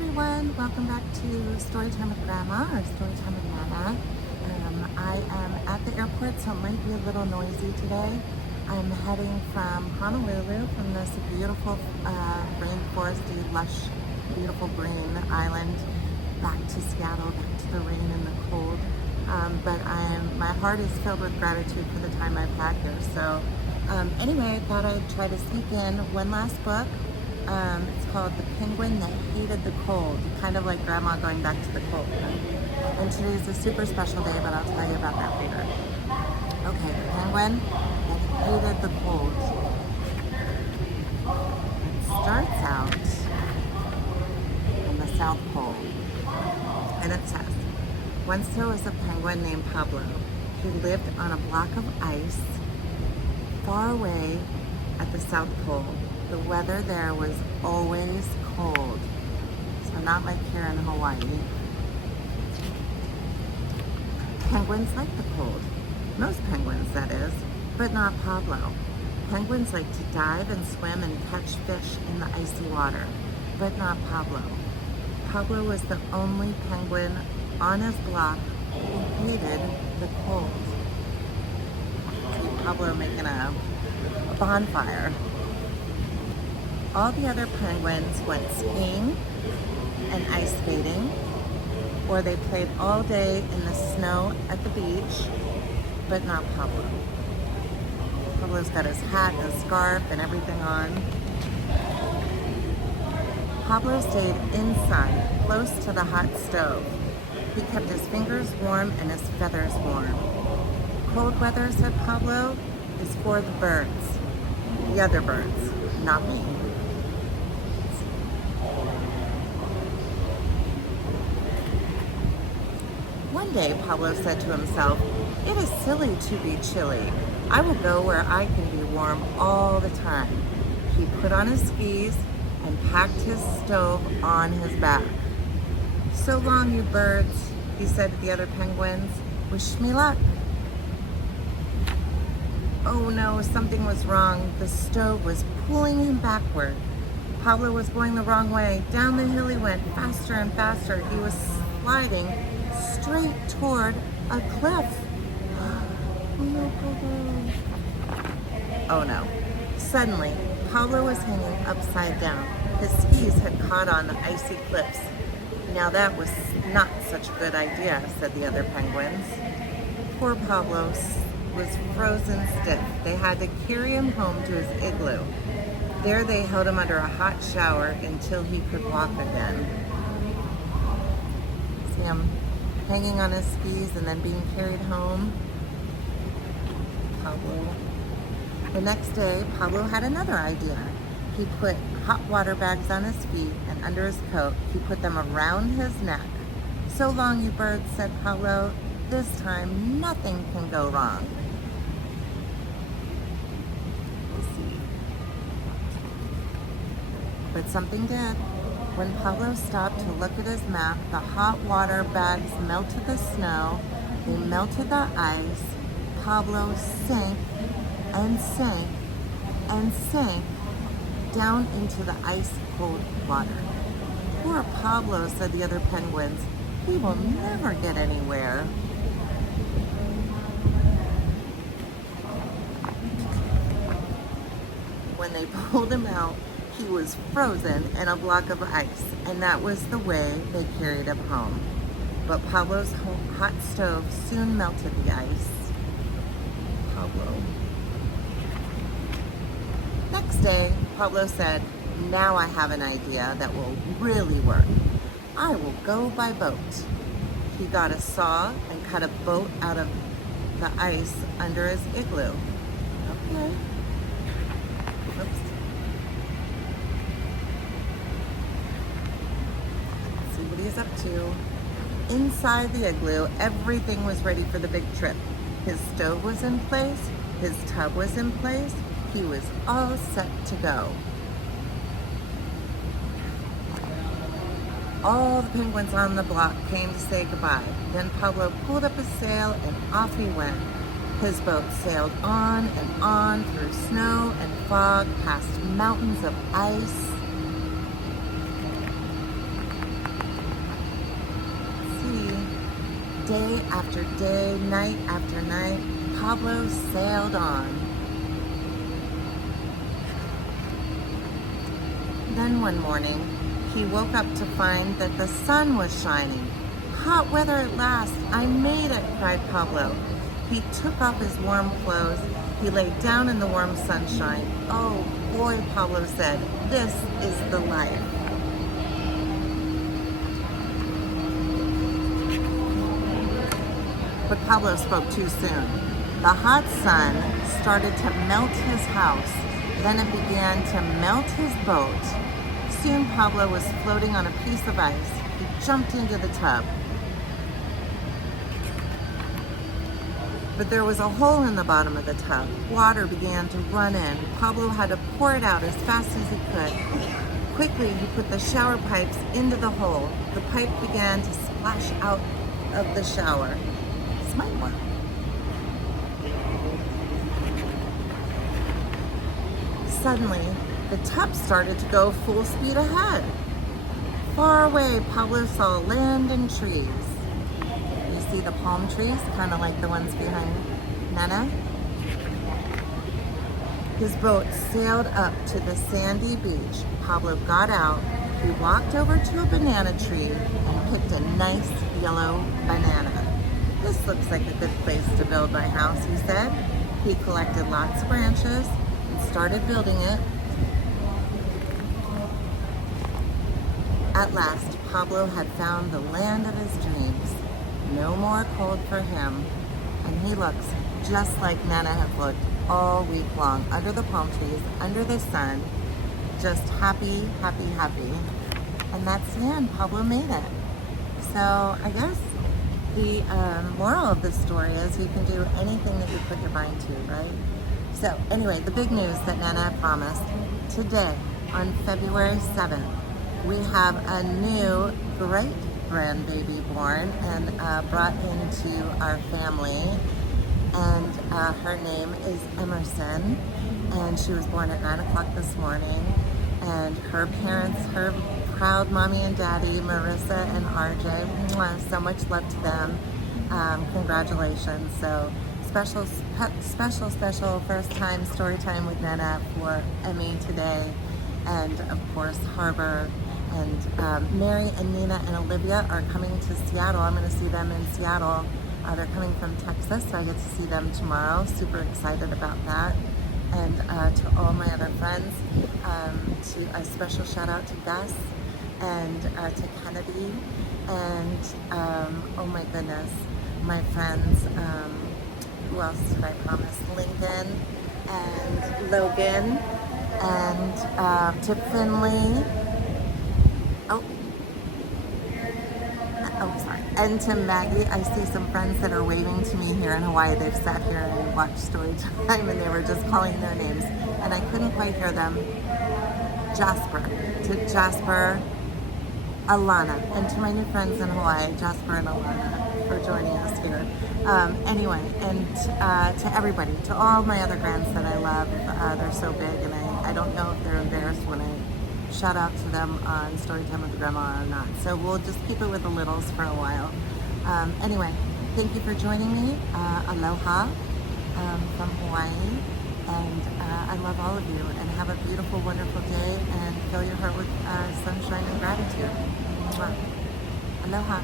everyone, welcome back to Storytime with Grandma or Storytime with Nana. I am at the airport, so it might be a little noisy today. I'm heading from Honolulu, from this beautiful rainforesty, lush, beautiful green island, back to Seattle, back to the rain and the cold. But my heart is filled with gratitude for the time I've had here. So anyway, I thought I'd try to sneak in one last book. It's called The Penguin That Hated the Cold, kind of like Grandma going back to the cold. And today's a super special day, but I'll tell you about that later. Okay, The Penguin That Hated the Cold. It starts out in the South Pole, and it says, once there was a penguin named Pablo. He lived on a block of ice far away at the South Pole. The weather there was always cold, so not like here in Hawaii. Penguins like the cold. Most penguins, that is, but not Pablo. Penguins like to dive and swim and catch fish in the icy water, but not Pablo. Pablo was the only penguin on his block who hated the cold. See Pablo making a bonfire. All the other penguins went skiing and ice skating, or they played all day in the snow at the beach, but not Pablo. Pablo's got his hat and scarf and everything on. Pablo stayed inside, close to the hot stove. He kept his fingers warm and his feathers warm. Cold weather, said Pablo, is for the birds. The other birds, not me. One day, Pablo said to himself, it is silly to be chilly. I will go where I can be warm all the time. He put on his skis and packed his stove on his back. So long, you birds, he said to the other penguins. Wish me luck. Oh no, something was wrong. The stove was pulling him backward. Pablo was going the wrong way. Down the hill he went, faster and faster. He was sliding straight toward a cliff. Oh no, Pablo. Oh no. Suddenly, Pablo was hanging upside down. His skis had caught on the icy cliffs. Now that was not such a good idea, said the other penguins. Poor Pablo was frozen stiff. They had to carry him home to his igloo. There they held him under a hot shower until he could walk again. See him hanging on his skis and then being carried home. Pablo. The next day, Pablo had another idea. He put hot water bags on his feet and under his coat. He put them around his neck. So long, you birds, said Pablo. This time, nothing can go wrong. Let's see. But something did. When Pablo stopped to look at his map, the hot water bags melted the snow. They melted the ice. Pablo sank and sank and sank down into the ice-cold water. Poor Pablo, said the other penguins. He will never get anywhere. When they pulled him out, he was frozen in a block of ice, and that was the way they carried him home. But Pablo's hot stove soon melted the ice. Pablo. Next day, Pablo said, now I have an idea that will really work. I will go by boat. He got a saw and cut a boat out of the ice under his igloo. Okay. Oops. Let's see what he's up to. Inside the igloo, everything was ready for the big trip. His stove was in place. His tub was in place. He was all set to go. All the penguins on the block came to say goodbye. Then Pablo pulled up his sail and off he went. His boat sailed on and on through snow and fog, past mountains of ice. day after day, night after night, Pablo sailed on. Then one morning, he woke up to find that the sun was shining. Hot weather at last, I made it, cried Pablo. He took off his warm clothes. He lay down in the warm sunshine. Oh boy, Pablo said, this is the life. But Pablo spoke too soon. The hot sun started to melt his house. Then it began to melt his boat. Soon Pablo was floating on a piece of ice. He jumped into the tub. But there was a hole in the bottom of the tub. Water began to run in. Pablo had to pour it out as fast as he could. Quickly, he put the shower pipes into the hole. The pipe began to splash out of the shower. Smile one. Suddenly, the tub started to go full speed ahead. Far away, Pablo saw land and trees. You see the palm trees, kind of like the ones behind Nana? His boat sailed up to the sandy beach. Pablo got out. He walked over to a banana tree and picked a nice yellow banana. This looks like a good place to build my house, he said. He collected lots of branches and started building it. At last, Pablo had found the land of his dreams. No more cold for him, and he looks just like Nana had looked all week long, under the palm trees, under the sun, just happy, happy, happy. And that's the end. Pablo made it. So I guess the moral of the story is you can do anything that you put your mind to, right? So anyway, the big news that Nana promised, today on February 7th, we have a new great grandbaby born and brought into our family, and her name is Emerson, and she was born at 9 o'clock this morning, and her parents, her proud mommy and daddy, Marissa and RJ, mwah, so much love to them. Congratulations. So special first time story time with Nana for Emmy today, and of course Harbor. And Mary and Nina and Olivia are coming to Seattle. I'm going to see them in Seattle. They're coming from Texas, so I get to see them tomorrow. Super excited about that. And to all my other friends, to a special shout out to Gus and to Kennedy, and oh my goodness, my friends, who else did I promise? Lincoln and Logan, and to Finley. Oh, sorry. And to Maggie, I see some friends that are waving to me here in Hawaii. They've sat here and watched story time, and they were just calling their names, and I couldn't quite hear them. Jasper, to Jasper, Alana, and to my new friends in Hawaii, Jasper and Alana, for joining us here. Anyway, and to everybody, to all my other grands that I love, they're so big, and I don't know if they're embarrassed when I shout out to them on Storytime with Grandma or not. So we'll just keep it with the littles for a while. Anyway, thank you for joining me. Aloha from Hawaii. And I love all of you. And have a beautiful, wonderful day. And fill your heart with sunshine and gratitude. Mwah. Aloha.